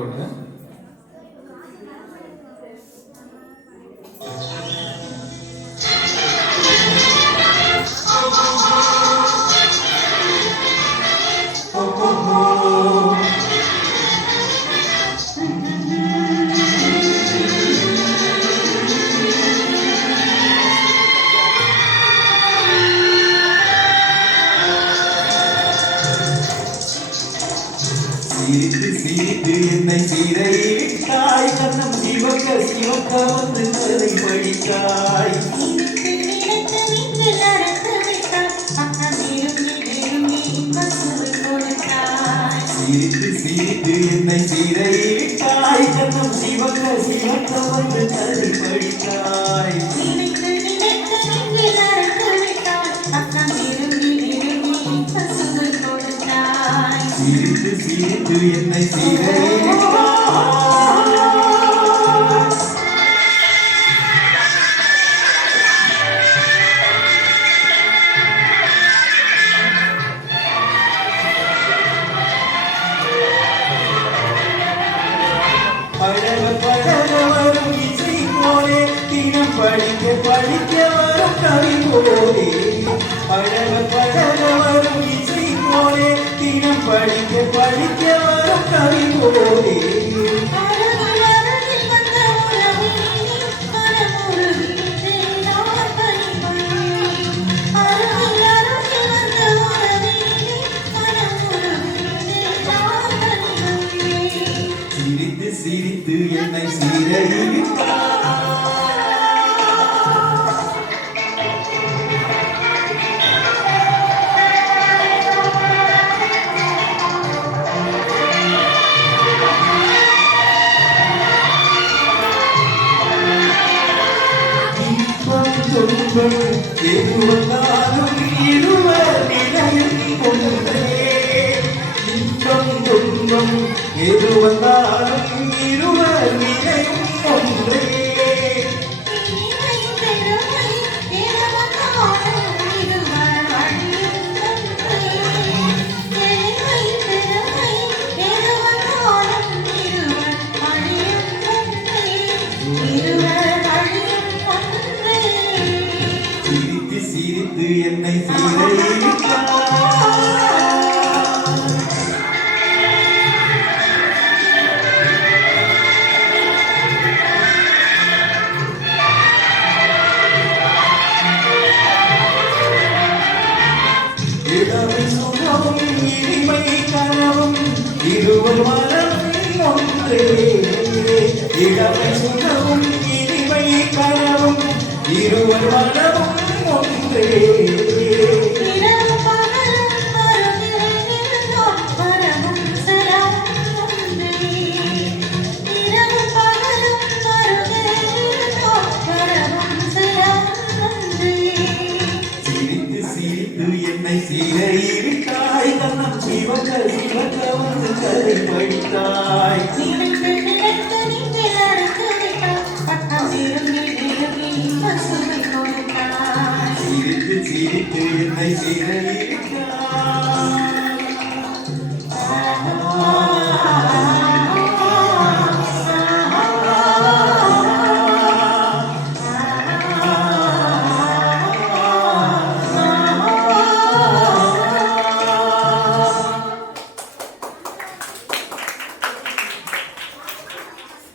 போடுங்க. சிரித்து சிரித்து என்னை சீரையிட்டாய், கண்ணம் சிவக்க சிவக்க வந்து கதை படித்தாய். சிரித்து சிரித்து என்னை சீரையிட்டாய், கண்ணம் சிவக்க சிவக்க வந்து கதை படித்தாய். சிரித்து சிரித்து என்னை பழக பழக வரும் இசை போலே, தினம் படிக்க படிக்க வரும் கவி போலே. பழக பழக வரும் இசை போலே, தினம் படிக்க படிக்க வரும் கவி போலே. சிரித்து சிரித்து என்னை சீரையிட்டாய். துன்பம் எது வந்தாலும் இருவர் நிலையும் ஒன்றே. இன்பம் துன்பம் எது வந்தாலும் இருவர் நிலையும் ஒன்றே. சிரித்து சிரித்து என்னை சீரையிட்டாய். இளமை சுகமும் இனிமை கனவும் இருவர் மனமும் ஒன்றே. இளமை சுகமும் இனிமை கனவும் இருவர் மனமும் ஒன்றே. சிரித்து சிரித்து என்னை சீரையிட்டாய், கண்ணம் சிவக்க சிவக்க வந்து கதை படித்தாய்.